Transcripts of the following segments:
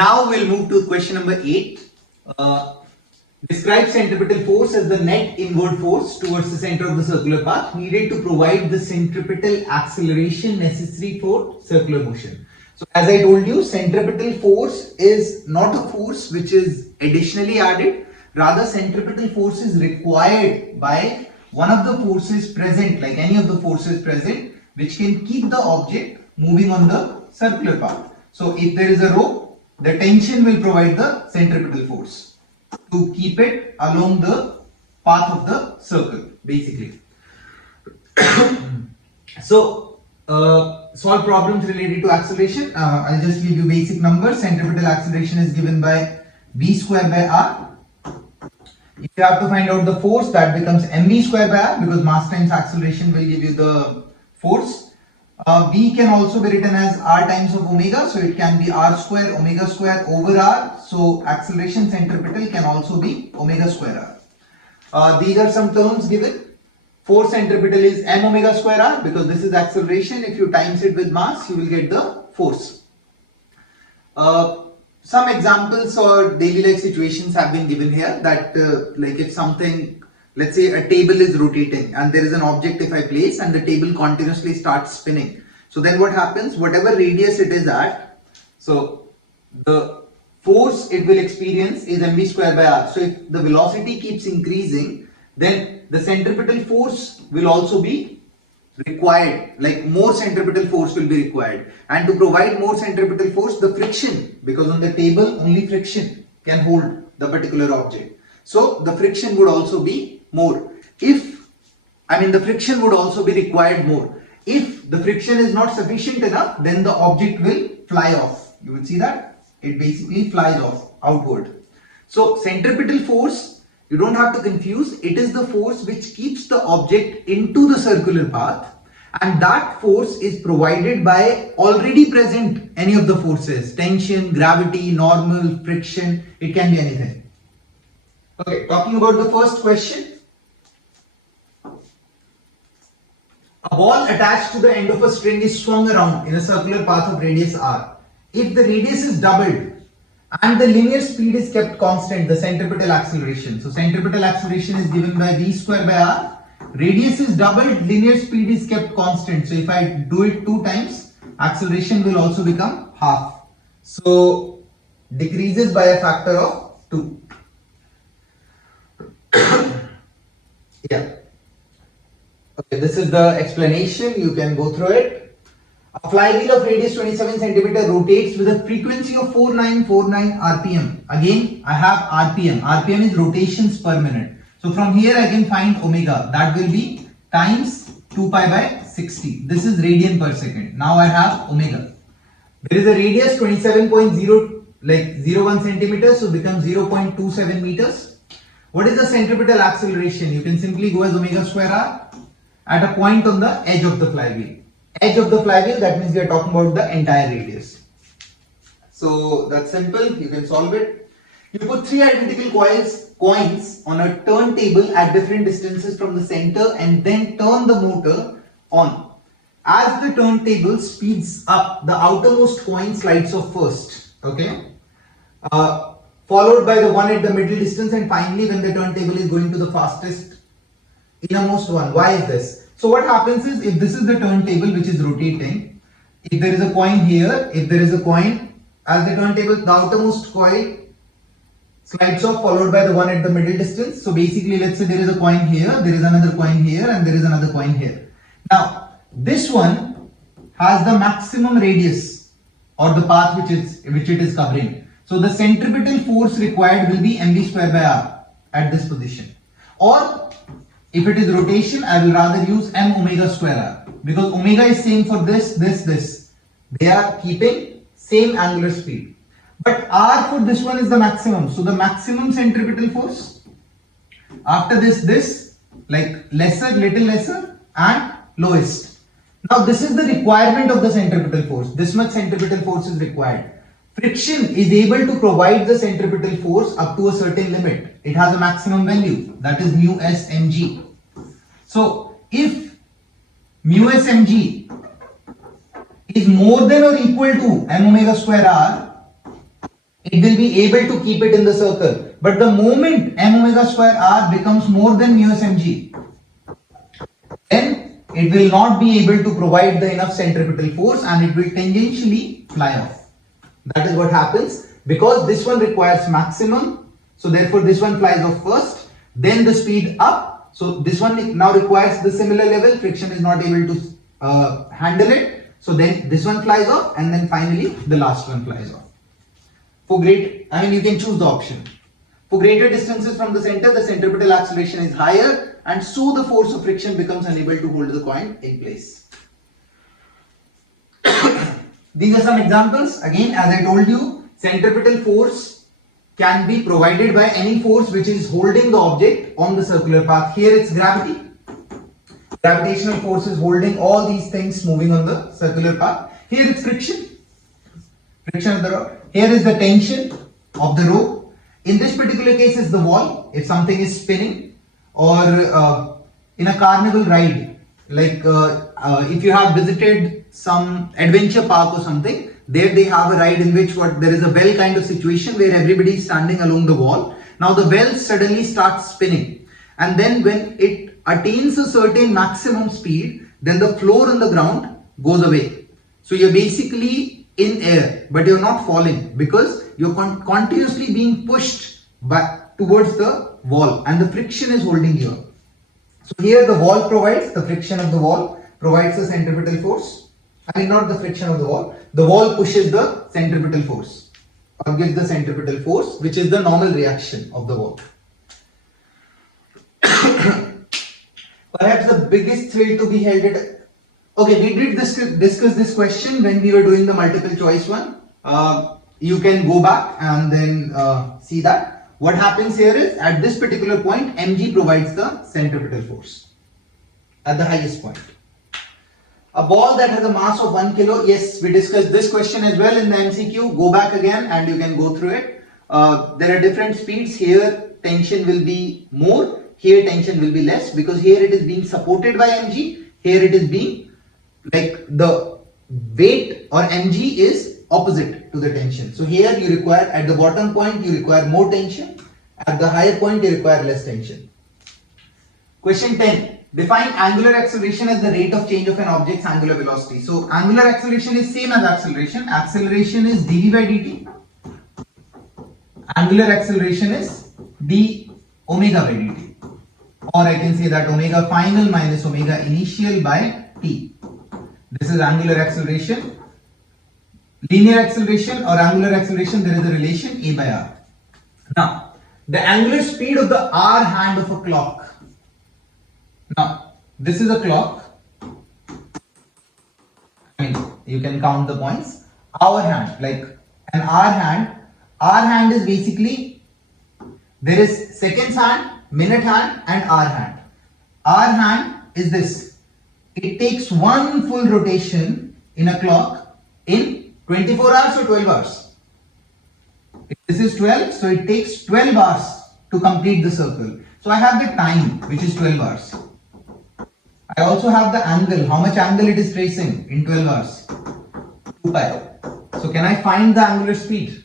Now we'll move to question number 8. Describe centripetal force as the net inward force towards the center of the circular path needed to provide the centripetal acceleration necessary for circular motion. So as I told you, centripetal force is not a force which is additionally added. Rather, centripetal force is required by one of the forces present, like any of the forces present, which can keep the object moving on the circular path. So if there is a rope, the tension will provide the centripetal force to keep it along the path of the circle, basically. So, solve problems related to acceleration. I'll just give you basic numbers. Centripetal acceleration is given by v square by r. If you have to find out the force, that becomes mv square by r, because mass times acceleration will give you the force. V can also be written as r times of omega, so it can be r square omega square over r. So acceleration centripetal can also be omega square r. These are some terms given. Force centripetal is m omega square r, because this is acceleration. If you times it with mass, you will get the force. Some examples or daily life situations have been given here, that like if something, let's say a table is rotating and there is an object if I place and the table continuously starts spinning. So then what happens, whatever radius it is at, so the force it will experience is mv square by r. So if the velocity keeps increasing, then the centripetal force will also be required, like more centripetal force will be required. And to provide more centripetal force, the friction, because on the table only friction can hold the particular object. So the friction would also be more. The friction would also be required more. If the friction is not sufficient enough, then the object will fly off. You will see that it basically flies off outward. So centripetal force, you don't have to confuse, it is the force which keeps the object into the circular path, and that force is provided by already present any of the forces: tension, gravity, normal, friction, it can be anything. Okay, talking about the first question. A ball attached to the end of a string is swung around in a circular path of radius r. If the radius is doubled and the linear speed is kept constant, the centripetal acceleration. So centripetal acceleration is given by v square by r. Radius is doubled, linear speed is kept constant. So if I do it 2 times, acceleration will also become half. So decreases by a factor of 2. Yeah. Okay, this is the explanation. You can go through it. A flywheel of radius 27 cm rotates with a frequency of 4949 rpm. Again, I have rpm. rpm is rotations per minute. So from here I can find omega. That will be times 2 pi by 60. This is radian per second. Now I have omega. There is a radius 27.01 centimeters, so becomes 0.27 meters. What is the centripetal acceleration? You can simply go as omega square r at a point on the edge of the flywheel. Edge of the flywheel, that means we are talking about the entire radius. So that's simple, you can solve it. You put 3 identical coins on a turntable at different distances from the center and then turn the motor on. As the turntable speeds up, the outermost coin slides off first, okay? Followed by the one at the middle distance, and finally when the turntable is going to the fastest innermost one. Why is this? So what happens is, if this is the turntable which is rotating, if there is a coin here, if there is a coin, as the turntable, the outermost coin slides off followed by the one at the middle distance. So basically, let's say there is a coin here, there is another coin here, and there is another coin here. Now, this one has the maximum radius or the path which it is covering. So the centripetal force required will be mv square by r at this position. Or if it is rotation, I will rather use m omega square r, because omega is same for this. They are keeping same angular speed. But r for this one is the maximum. So the maximum centripetal force. After this, like lesser, little lesser, and lowest. Now this is the requirement of the centripetal force. This much centripetal force is required. Friction is able to provide the centripetal force up to a certain limit. It has a maximum value, that is mu s mg. So if mu s mg is more than or equal to m omega square r, it will be able to keep it in the circle. But the moment m omega square r becomes more than mu s mg, then it will not be able to provide the enough centripetal force and it will tangentially fly off. That is what happens because this one requires maximum. So therefore this one flies off first, then the speed up. So this one now requires the similar level, friction is not able to handle it. So then this one flies off and then finally the last one flies off. For you can choose the option. For greater distances from the center, the centripetal acceleration is higher and so the force of friction becomes unable to hold the coin in place. These are some examples. Again, as I told you, centripetal force can be provided by any force which is holding the object on the circular path. Here it's gravity. Gravitational force is holding all these things moving on the circular path. Here it's friction. Friction of the rope. Here is the tension of the rope. In this particular case is the wall. If something is spinning, or in a carnival ride, like if you have visited some adventure park or something, there they have a ride in which there is a well kind of situation where everybody is standing along the wall. Now the well suddenly starts spinning, and then when it attains a certain maximum speed, then the floor on the ground goes away. So you're basically in air, but you're not falling because you're continuously being pushed back towards the wall and the friction is holding you up. So here the wall provides, the friction of the wall provides the centripetal force. I mean not the friction of the wall pushes the centripetal force or gives the centripetal force, which is the normal reaction of the wall. Perhaps the biggest thrill to be held at... Okay, we did discuss this question when we were doing the multiple choice one. You can go back and then see that. What happens here is, at this particular point, mg provides the centripetal force at the highest point. A ball that has a mass of 1 kilo, yes, we discussed this question as well in the MCQ. Go back again and you can go through it. There are different speeds. Here tension will be more, here tension will be less, because here it is being supported by mg, here it is being like the weight or mg is opposite to the tension. So here you require, at the bottom point you require more tension, at the higher point you require less tension. Question 10. Define angular acceleration as the rate of change of an object's angular velocity. So angular acceleration is same as acceleration. Acceleration is dv by dt. Angular acceleration is d omega by dt. Or I can say that omega final minus omega initial by t. This is angular acceleration. Linear acceleration or angular acceleration, there is a relation a by r. Now, the angular speed of the r hand of a clock. Now, this is a clock. I mean, you can count the points. Hour hand, like an hour hand is basically, there is seconds hand, minute hand and hour hand. Hour hand is this. It takes one full rotation in a clock in 24 hours or 12 hours. This is 12, so it takes 12 hours to complete the circle. So I have the time, which is 12 hours. I also have the angle, how much angle it is tracing in 12 hours. 2 pi. So can I find the angular speed?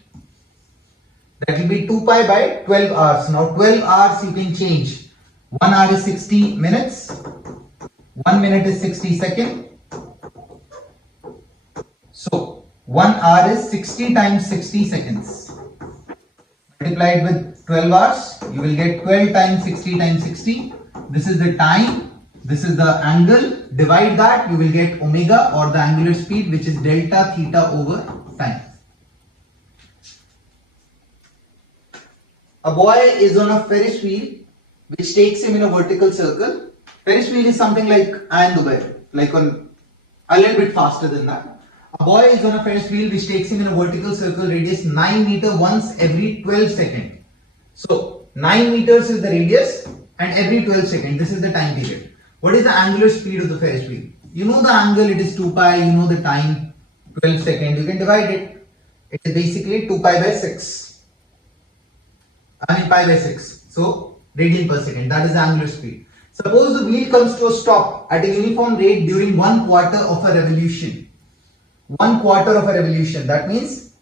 That will be 2 pi by 12 hours. Now 12 hours you can change. 1 hour is 60 minutes. 1 minute is 60 seconds. So 1 hour is 60 times 60 seconds. Multiplied with 12 hours, you will get 12 times 60 times 60. This is the time, this is the angle. Divide that, you will get omega or the angular speed, which is delta theta over time. A boy is on a Ferris wheel which takes him in a vertical circle. Ferris wheel is something like Dubai, like on a little bit faster than that. A boy is on a Ferris wheel which takes him in a vertical circle radius 9 meters once every 12 seconds. So 9 meters is the radius and every 12 seconds, this is the time period. What is the angular speed of the Ferris wheel? You know the angle, it is 2 pi, you know the time, 12 seconds, you can divide it. It is basically 2 pi by 6. I mean pi by 6. So radian per second, that is the angular speed. Suppose the wheel comes to a stop at a uniform rate during 1/4 of a revolution. 1/4 of a revolution, that means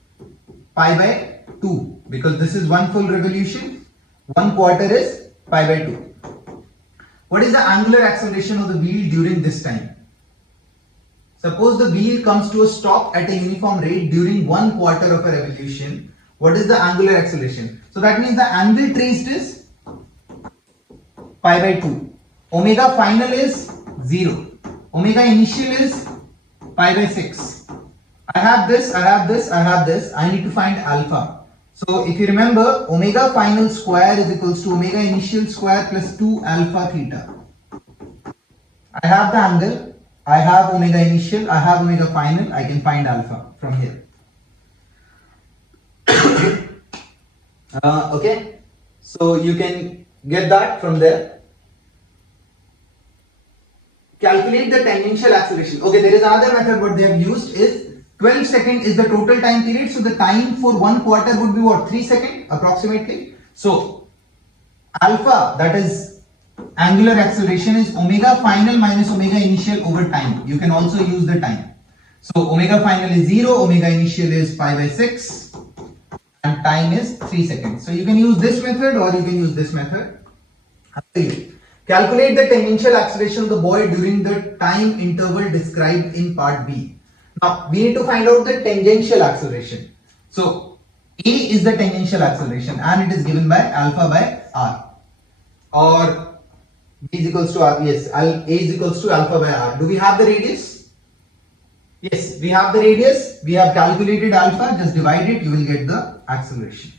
pi by 2 because this is 1 full revolution, 1 quarter is pi by 2. What is the angular acceleration of the wheel during this time? Suppose the wheel comes to a stop at a uniform rate during 1 quarter of a revolution. What is the angular acceleration? So that means the angle traced is pi by 2. Omega final is 0. Omega initial is pi by 6. I have this, I have this, I have this. I need to find alpha. So if you remember, omega final square is equals to omega initial square plus 2 alpha theta. I have the angle, I have omega initial, I have omega final, I can find alpha from here. Okay, so you can get that from there. Calculate the tangential acceleration. Okay, there is another method what they have used is 12 seconds is the total time period. So the time for 1 quarter would be what? 3 seconds approximately. So alpha, that is angular acceleration, is omega final minus omega initial over time. You can also use the time. So omega final is 0, omega initial is pi by 6 and time is 3 seconds. So you can use this method or you can use this method. Calculate the tangential acceleration of the boy during the time interval described in part B. Now we need to find out the tangential acceleration. So A is the tangential acceleration and it is given by alpha by r, or B is equals to r. Yes, A is equals to alpha by r. Do we have the radius? Yes, we have the radius. We have calculated alpha. Just divide it, you will get the acceleration,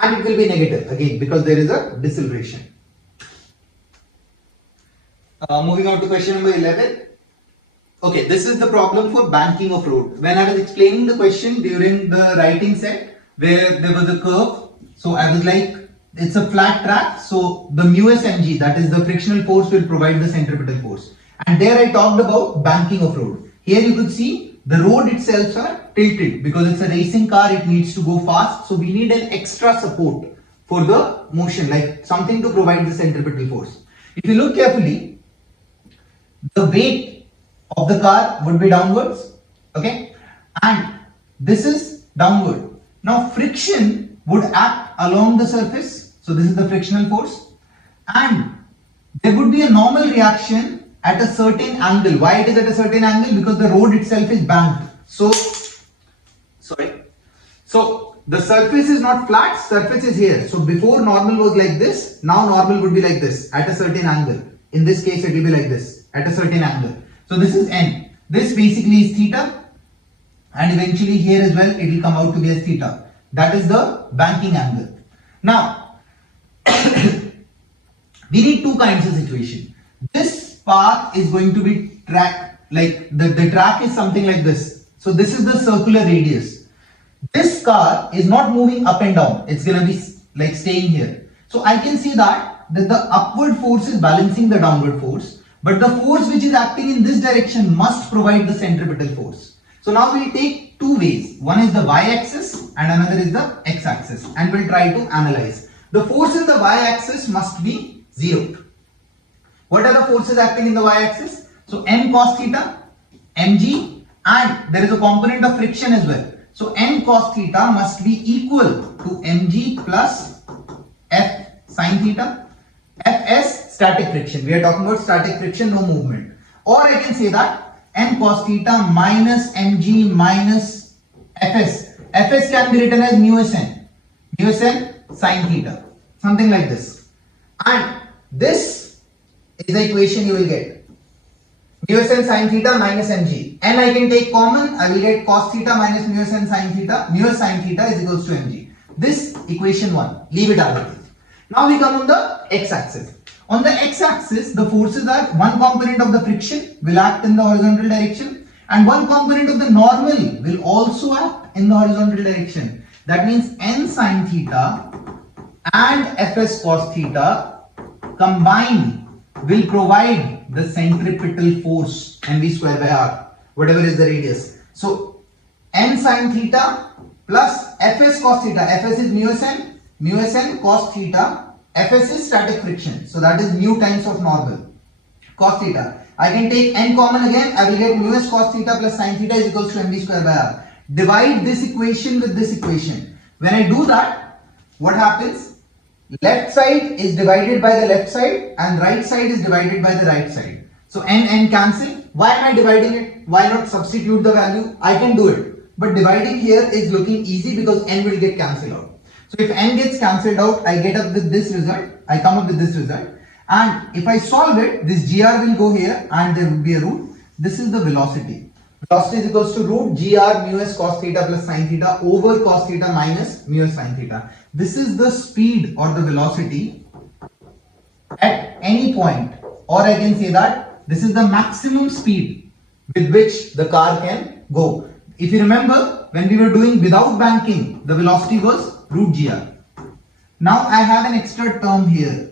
and it will be negative again because there is a deceleration. Moving on to question number 11. Okay, this is the problem for banking of road. When I was explaining the question during the writing set where there was a curve, so I was like, it's a flat track, so the mu s mg, that is the frictional force, will provide the centripetal force. And there I talked about banking of road. Here you could see the road itself are tilted because it's a racing car, it needs to go fast, so we need an extra support for the motion, like something to provide the centripetal force. If you look carefully, the weight of the car would be downwards, okay, and this is downward. Now friction would act along the surface, so this is the frictional force, and there would be a normal reaction at a certain angle. Why it is at a certain angle? Because the road itself is banked. So the surface is not flat, surface is here. So before normal was like this, now normal would be like this at a certain angle. In this case it will be like this at a certain angle. So this is n. This basically is theta, and eventually here as well it will come out to be as theta. That is the banking angle. Now we need two kinds of situation. This path is going to be track, like the track is something like this. So this is the circular radius. This car is not moving up and down. It's going to be like staying here. So I can see that the upward force is balancing the downward force. But the force which is acting in this direction must provide the centripetal force. So now we'll take two ways. One is the y-axis and another is the x-axis, and we'll try to analyze. The force in the y-axis must be 0. What are the forces acting in the y-axis? So m cos theta, mg, and there is a component of friction as well. So n cos theta must be equal to mg plus f sin theta. Fs, static friction. We are talking about static friction, no movement. Or I can say that n cos theta minus mg minus fs. Fs can be written as mu sn sin theta, something like this. And this is the equation you will get. Mu sn sin theta minus mg. N I can take common, I will get cos theta minus mu sn sin theta. Mu s sin theta is equals to mg. This equation 1. Leave it as it is. Now we come on the x-axis. On the x-axis, the forces are one component of the friction will act in the horizontal direction, and one component of the normal will also act in the horizontal direction. That means n sin theta and fs cos theta combined will provide the centripetal force mv square by r, whatever is the radius. So n sin theta plus fs cos theta. Fs is mu sn cos theta. Fs is static friction, so that is mu times of normal cos theta. I can take n common again, I will get mu s cos theta plus sin theta is equals to mv square by r. Divide this equation with this equation. When I do that, what happens? Left side is divided by the left side and right side is divided by the right side. So n cancel. Why am I dividing it? Why not substitute the value? I can do it. But dividing here is looking easy because n will get cancelled out. So if n gets cancelled out, I get up with this result. I come up with this result. And if I solve it, this gr will go here and there will be a root. This is the velocity. Velocity is equals to root gr mu s cos theta plus sin theta over cos theta minus mu s sin theta. This is the speed or the velocity at any point, or I can say that this is the maximum speed with which the car can go. If you remember, when we were doing without banking, the velocity was root gr. Now I have an extra term here.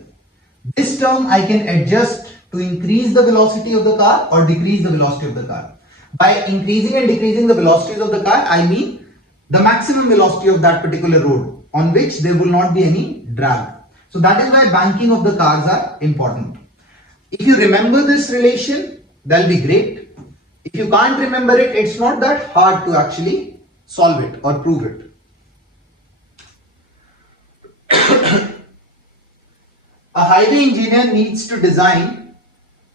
This term I can adjust to increase the velocity of the car or decrease the velocity of the car. By increasing and decreasing the velocities of the car, I mean the maximum velocity of that particular road on which there will not be any drag. So that is why banking of the cars are important. If you remember this relation, that'll be great. If you can't remember it, it's not that hard to actually solve it or prove it. A highway engineer needs to design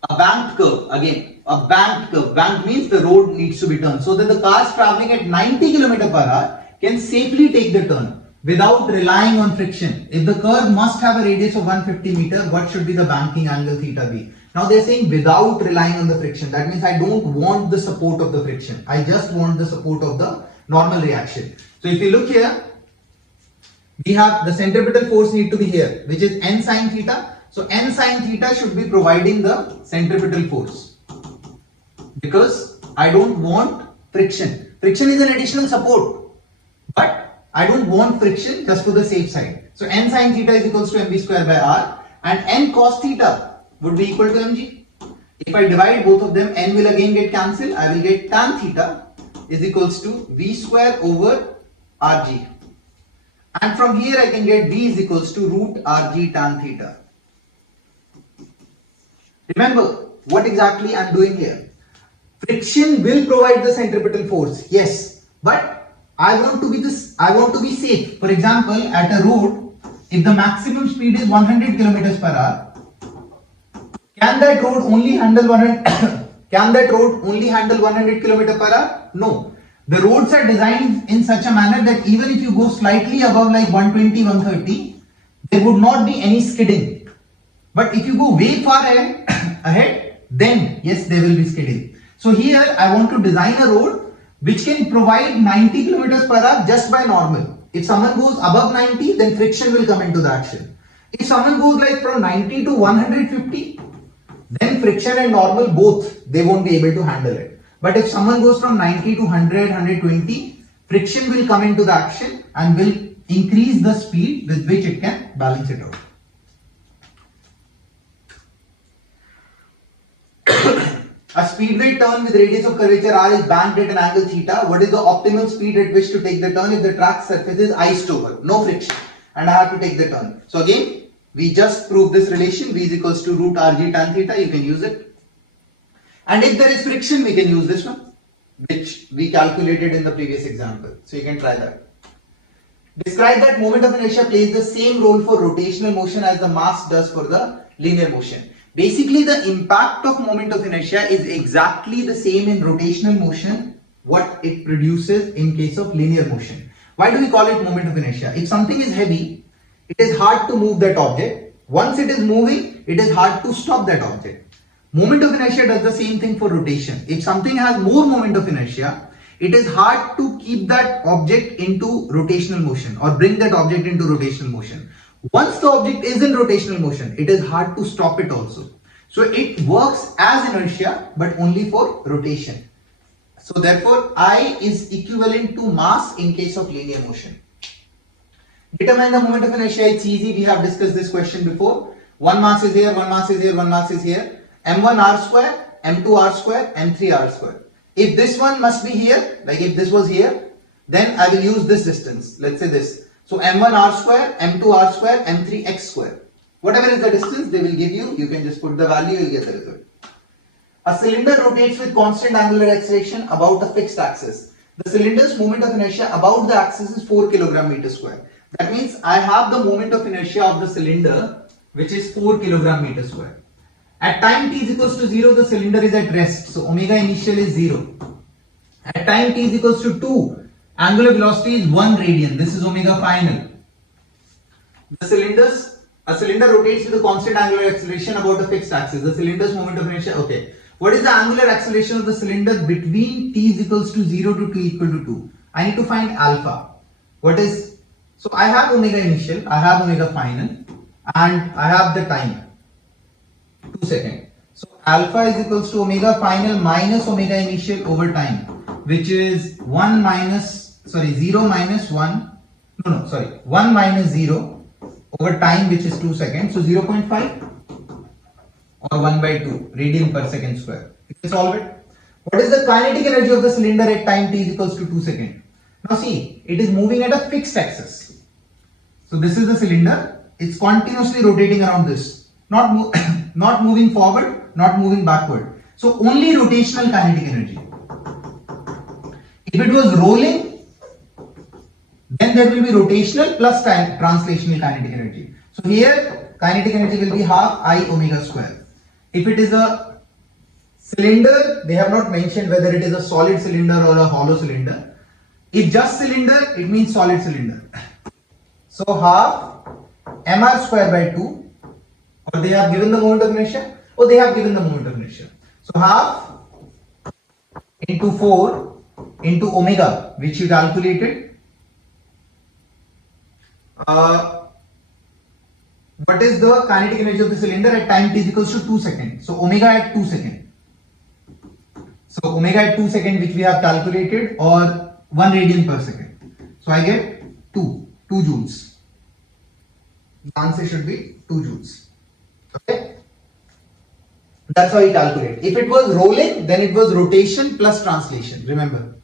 a banked curve. Again, a banked curve. Banked means the road needs to be turned so that the cars traveling at 90 km/h can safely take the turn without relying on friction. If the curve must have a radius of 150 meters, what should be the banking angle theta be? Now they are saying without relying on the friction. That means I don't want the support of the friction. I just want the support of the normal reaction. So if you look here, we have the centripetal force need to be here, which is n sine theta. So n sine theta should be providing the centripetal force because I don't want friction. Friction is an additional support, but I don't want friction just for the safe side. So n sine theta is equals to mv square by r and n cos theta would be equal to mg. If I divide both of them, n will again get cancelled. I will get tan theta is equals to v square over rg. And from here I can get v is equals to root rg tan theta. Remember what exactly I am doing here. Friction will provide the centripetal force, yes, but I want to be safe. For example, at a road, if the maximum speed is 100 km/h, can that road only handle 100 km/h? No. The roads are designed in such a manner that even if you go slightly above like 120, 130, there would not be any skidding. But if you go way far ahead, then yes, there will be skidding. So here I want to design a road which can provide 90 km/h just by normal. If someone goes above 90, then friction will come into the action. If someone goes like from 90 to 150, then friction and normal both, they won't be able to handle it. But if someone goes from 90 to 100, 120, friction will come into the action and will increase the speed with which it can balance it out. A speedway turn with radius of curvature r is banked at an angle theta. What is the optimal speed at which to take the turn if the track surface is iced over, no friction, and I have to take the turn? So again, we just proved this relation, v is equals to root rg tan theta. You can use it. And if there is friction, we can use this one, which we calculated in the previous example. So you can try that. Describe that moment of inertia plays the same role for rotational motion as the mass does for the linear motion. Basically, the impact of moment of inertia is exactly the same in rotational motion what it produces in case of linear motion. Why do we call it moment of inertia? If something is heavy, it is hard to move that object. Once it is moving, it is hard to stop that object. Moment of inertia does the same thing for rotation. If something has more moment of inertia, it is hard to keep that object into rotational motion or bring that object into rotational motion. Once the object is in rotational motion, it is hard to stop it also. So it works as inertia but only for rotation. So therefore I is equivalent to mass in case of linear motion. Determine the moment of inertia. It's easy. We have discussed this question before. One mass is here, one mass is here, one mass is here. m1 r square, m2 r square, m3 r square. If this one must be here, like if this was here, then I will use this distance. Let's say this. So m1 r square, m2 r square, m3 x square. Whatever is the distance they will give you, you can just put the value, you will get the result. A cylinder rotates with constant angular acceleration about a fixed axis. The cylinder's moment of inertia about the axis is 4 kilogram meter square. That means I have the moment of inertia of the cylinder which is 4 kilogram meter square. At time t is equals to 0, the cylinder is at rest. So omega initial is 0. At time t is equals to 2, angular velocity is 1 radian. This is omega final. A cylinder rotates with a constant angular acceleration about a fixed axis. The cylinder's moment of inertia, okay. What is the angular acceleration of the cylinder between t is equals to 0 to t equal to 2? I need to find alpha. So I have omega initial, I have omega final, and I have the time, 2 seconds. So alpha is equals to omega final minus omega initial over time, which is 0 minus 1, 1 minus 0 over time, which is 2 seconds. So 0.5 or 1 by 2 radian per second square. You can solve it. What is the kinetic energy of the cylinder at time t is equals to 2 seconds? Now see, it is moving at a fixed axis. So this is the cylinder. It's continuously rotating around this. Not moving forward, not moving backward. So only rotational kinetic energy. If it was rolling, then there will be rotational plus translational kinetic energy. So here kinetic energy will be half I omega square. If it is a cylinder, they have not mentioned whether it is a solid cylinder or a hollow cylinder. If just cylinder, it means solid cylinder. So half mr square by 2, or they have given the moment of inertia, or they have given the moment of inertia. So half into 4 into omega, which you calculated. What is the kinetic energy of the cylinder at time t is equals to 2 seconds? So omega at 2 seconds. So omega at 2 seconds, which we have calculated, or 1 radian per second. So I get 2 joules. The answer should be 2 joules. Okay? That's how you calculate. If it was rolling, then it was rotation plus translation. Remember.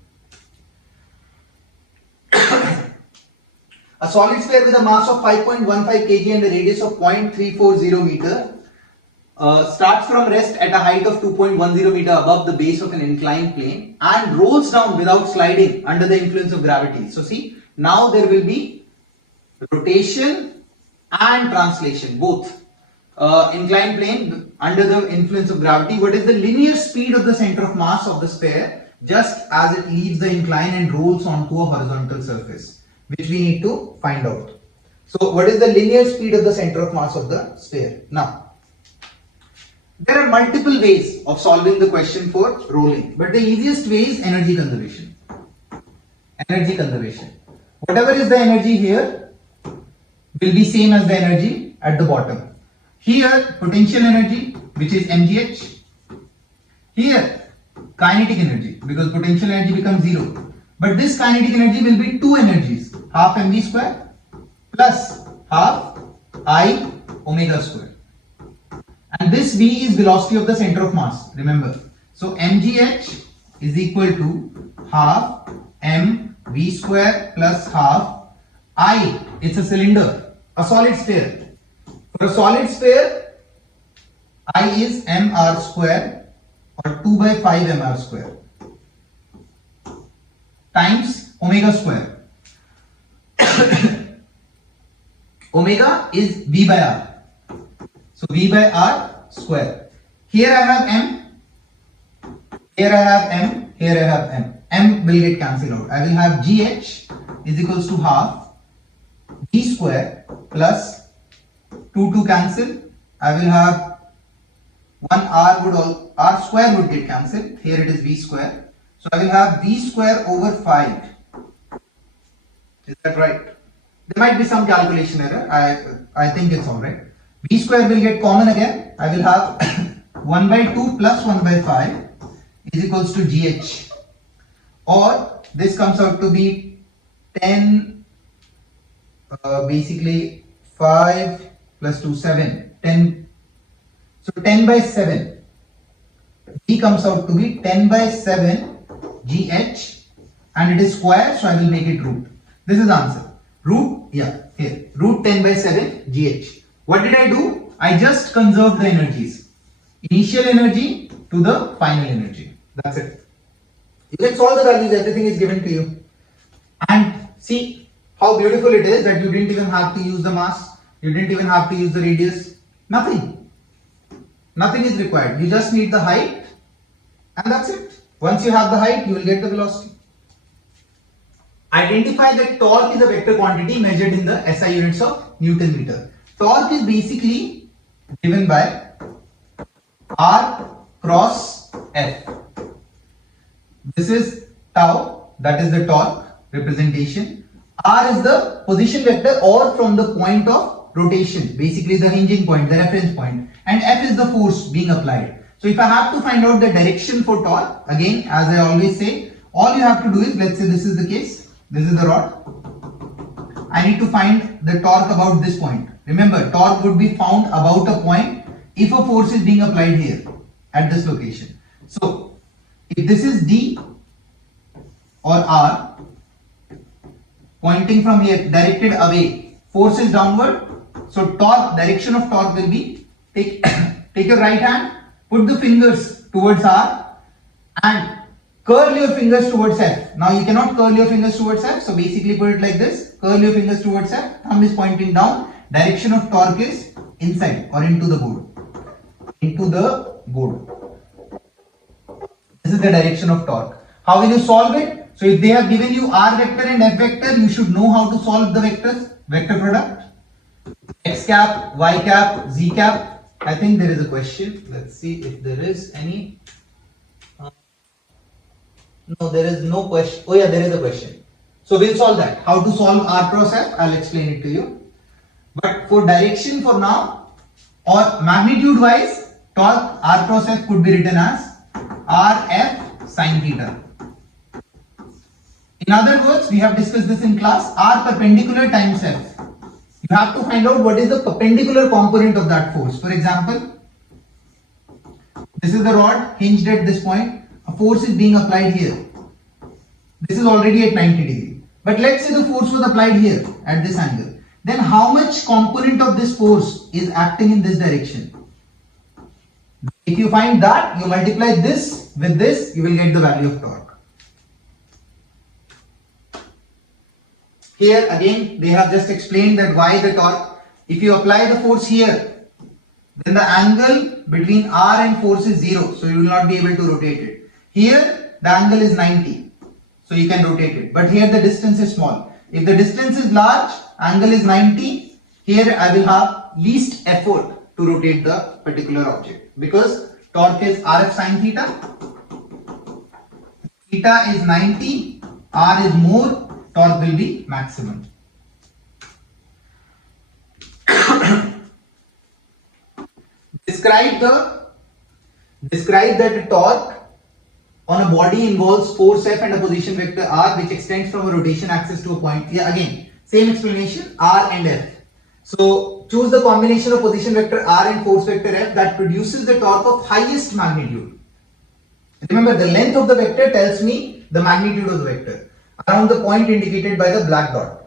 A solid sphere with a mass of 5.15 kg and a radius of 0.340 meter starts from rest at a height of 2.10 meter above the base of an inclined plane and rolls down without sliding under the influence of gravity. So see, now there will be rotation and translation, both. Inclined plane under the influence of gravity. What is the linear speed of the center of mass of the sphere just as it leaves the incline and rolls onto a horizontal surface, which we need to find out. So what is the linear speed of the center of mass of the sphere? Now, there are multiple ways of solving the question for rolling, but the easiest way is energy conservation. Energy conservation. Whatever is the energy here will be same as the energy at the bottom. Here, potential energy, which is mgh. Here, kinetic energy, because potential energy becomes 0. But this kinetic energy will be two energies, half mv square plus half I omega square. And this v is velocity of the center of mass, remember. So mgh is equal to half mv square plus half I. It's a cylinder, a solid sphere. For a solid sphere, I is mr square or 2 by 5 mr square times omega square. Omega is v by r. So v by r square. Here I have m, here I have m, here I have m. M will get cancelled out. I will have gh is equals to half v square plus 2 cancel. I will have 1 r square would get cancelled. Here it is v square. So I will have v square over 5. Is that right? There might be some calculation error. I think it's alright. V square will get common again. I will have 1 by 2 plus 1 by 5 is equals to gh. Or this comes out to be 10, basically 5 plus 2, 7, 10. So 10 by 7. V comes out to be 10 by 7 gh and it is square, so I will make it root. This is the answer. Root 10 by 7 gh. What did I do? I just conserved the energies. Initial energy to the final energy. That's it. You can solve the values, everything is given to you. And see how beautiful it is that you didn't even have to use the mass, you didn't even have to use the radius, nothing. Nothing is required. You just need the height and that's it. Once you have the height, you will get the velocity. Identify that torque is a vector quantity measured in the SI units of Newton meter. Torque is basically given by R cross F. This is tau, that is the torque representation. R is the position vector or from the point of rotation, basically the hinging point, the reference point, and F is the force being applied. So if I have to find out the direction for torque, again as I always say, all you have to do is, let's say this is the case, this is the rod, I need to find the torque about this point. Remember, torque would be found about a point if a force is being applied here at this location. So if this is D or R, pointing from here, directed away, force is downward, so torque, direction of torque will be, take your right hand, put the fingers towards R and curl your fingers towards F. Now you cannot curl your fingers towards F, so basically put it like this, curl your fingers towards F, thumb is pointing down, direction of torque is inside or into the board. Into the board. This is the direction of torque. How will you solve it? So if they have given you R vector and F vector, you should know how to solve the vectors, vector product. X cap, Y cap, Z cap. I think there is a question. Let's see if there is any. No, there is no question. Oh yeah, there is a question. So we'll solve that. How to solve R cross F? I'll explain it to you. But for direction for now, or magnitude wise, torque R cross F could be written as RF sine theta. In other words, we have discussed this in class, R perpendicular times F. You have to find out what is the perpendicular component of that force. For example, this is the rod hinged at this point. A force is being applied here. This is already at 90 degrees. But let's say the force was applied here at this angle. Then how much component of this force is acting in this direction? If you find that, you multiply this with this, you will get the value of torque. Here again, they have just explained that why the torque. If you apply the force here, then the angle between R and force is 0, so you will not be able to rotate it. Here, the angle is 90, so you can rotate it. But here the distance is small. If the distance is large, angle is 90, here I will have least effort to rotate the particular object. Because torque is RF sine theta. Theta is 90, R is more, torque will be maximum. Describe that the torque on a body involves force F and a position vector R which extends from a rotation axis to a point. Yeah, again, same explanation, R and F. So choose the combination of position vector R and force vector F that produces the torque of highest magnitude. Remember, the length of the vector tells me the magnitude of the vector. Around the point indicated by the black dot.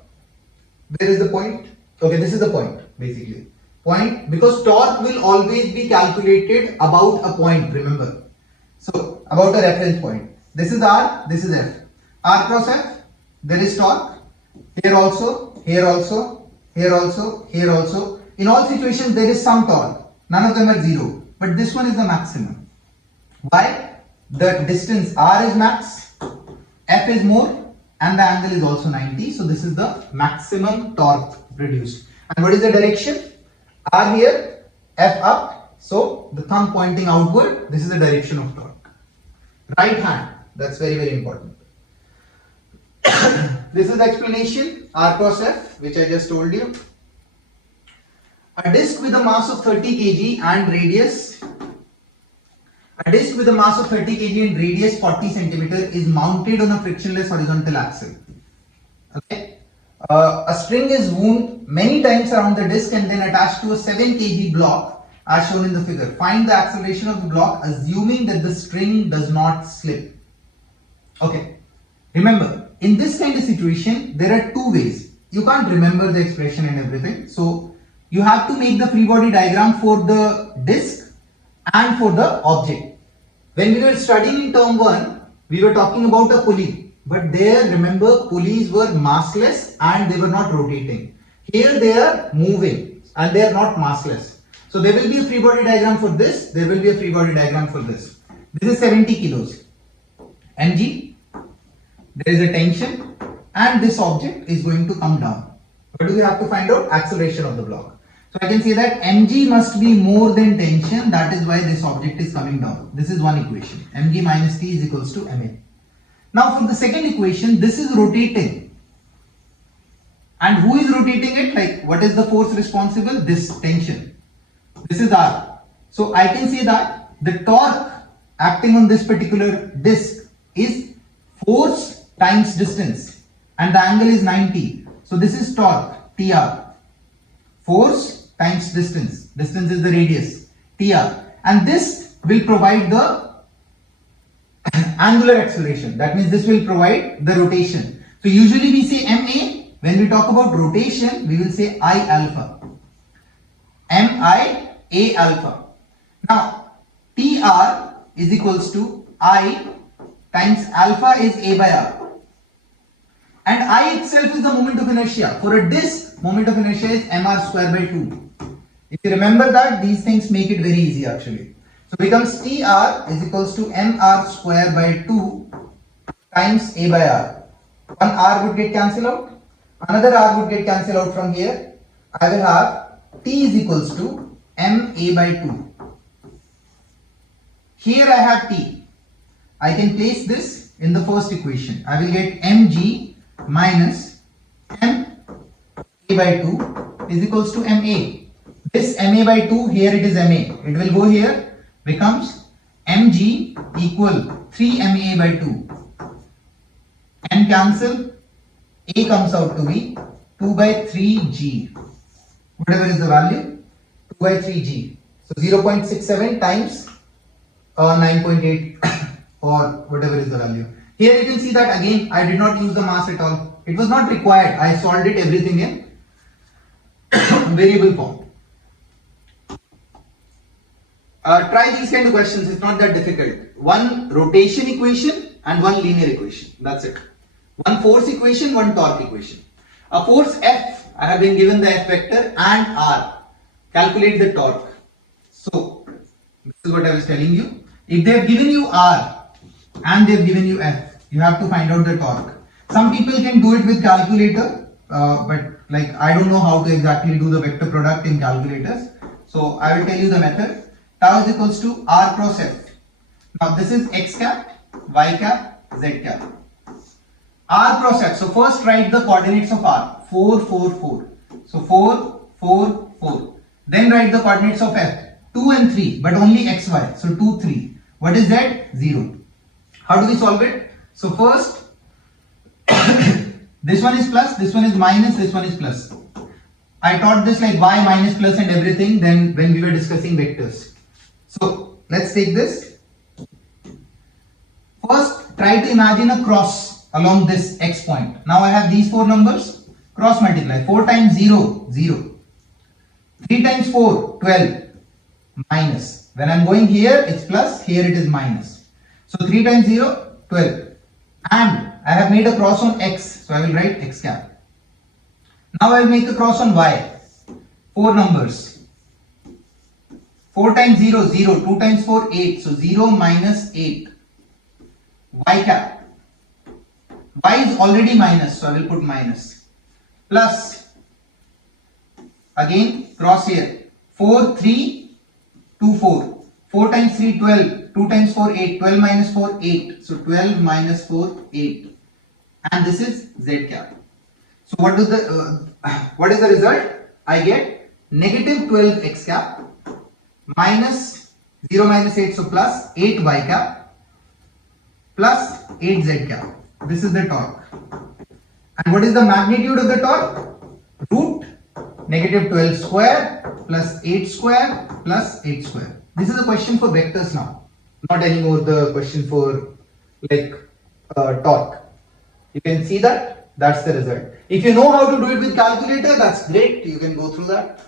Where is the point? Okay, this is the point basically. Point, because torque will always be calculated about a point, remember. So about a reference point. This is R, this is F. R cross F, there is torque. Here also, here also, here also, here also. In all situations there is some torque. None of them are 0. But this one is the maximum. Why? The distance R is max, F is more, and the angle is also 90. So this is the maximum torque produced. And what is the direction? R here, F up. So the thumb pointing outward, this is the direction of torque. Right hand, that's very, very important. This is the explanation, R cross F, which I just told you. A disc with a mass of 30 kg and radius, a disc with a mass of 30 kg and radius 40 centimeter is mounted on a frictionless horizontal axle. Okay. A string is wound many times around the disc and then attached to a 7 kg block as shown in the figure. Find the acceleration of the block assuming that the string does not slip. Okay. Remember, in this kind of situation, there are two ways. You can't remember the expression and everything. So you have to make the free body diagram for the disc and for the object. When we were studying in term 1, we were talking about a pulley, but there remember pulleys were massless and they were not rotating. Here they are moving and they are not massless. So there will be a free body diagram for this, there will be a free body diagram for this. This is 70 kilos mg, there is a tension and this object is going to come down. What do we have to find out? Acceleration of the block. So I can say that mg must be more than tension, that is why this object is coming down. This is one equation, mg minus t is equals to ma. Now for the second equation, this is rotating. And who is rotating it? Like what is the force responsible? This tension. This is R. So I can say that the torque acting on this particular disc is force times distance and the angle is 90. So this is torque, TR. Force times distance. Distance is the radius, TR. And this will provide the angular acceleration. That means this will provide the rotation. So usually we say MA. When we talk about rotation, we will say I alpha. MI A alpha. Now, TR is equals to I times alpha is A by R. And I itself is the moment of inertia. For a disk, moment of inertia is mr square by 2. If you remember that, these things make it very easy actually. So becomes TR is equals to mr square by 2 times A by R. One R would get cancelled out. Another R would get cancelled out from here. I will have T is equals to MA by 2. Here I have T. I can place this in the first equation. I will get mg minus MA by 2 is equals to MA. This MA by 2, here it is MA. It will go here, becomes mg equal 3MA by 2. And cancel. A comes out to be 2 by 3g. Whatever is the value, 2 by 3g. So 0.67 times 9.8 or whatever is the value. Here you can see that again I did not use the mass at all. It was not required. I solved it everything in variable form. Try these kind of questions. It's not that difficult. One rotation equation and one linear equation. That's it. One force equation, one torque equation. A force F, I have been given the F vector and R. Calculate the torque. So, this is what I was telling you. If they have given you R and they have given you F, you have to find out the torque. Some people can do it with calculator, but like I don't know how to exactly do the vector product in calculators. So, I will tell you the method. Tau is equals to R cross F. Now, this is X cap, Y cap, Z cap. R cross F. So first write the coordinates of R. 4, 4, 4. So 4, 4, 4. Then write the coordinates of F. 2 and 3, but only X, Y. So 2, 3. What is Z? 0. How do we solve it? So first, this one is plus, this one is minus, this one is plus. I taught this like Y minus plus and everything then when we were discussing vectors. So let's take this. First, try to imagine a cross along this X point. Now I have these four numbers, cross multiply. 4 times 0, 0. 3 times 4, 12, minus. When I am going here, it's plus, here it is minus. So 3 times 0, 12. And I have made a cross on X, so I will write X cap. Now I will make a cross on Y. 4 numbers. 4 times 0, 0. 2 times 4, 8. So 0 minus 8. Y cap. Y is already minus, so I will put minus. Plus, again cross here. 4, 3, 2, 4. 4 times 3, 12. 2 times 4, 8. 12 minus 4, 8. So 12 minus 4, 8. And this is Z cap. So what is the result? I get negative 12 X cap minus 0 minus 8, so plus 8 Y cap plus 8 Z cap. This is the torque. And what is the magnitude of the torque? Root negative 12 square plus 8 square plus 8 square. This is a question for vectors now, not anymore the question for like torque. You can see that, that's the result. If you know how to do it with calculator, that's great, you can go through that.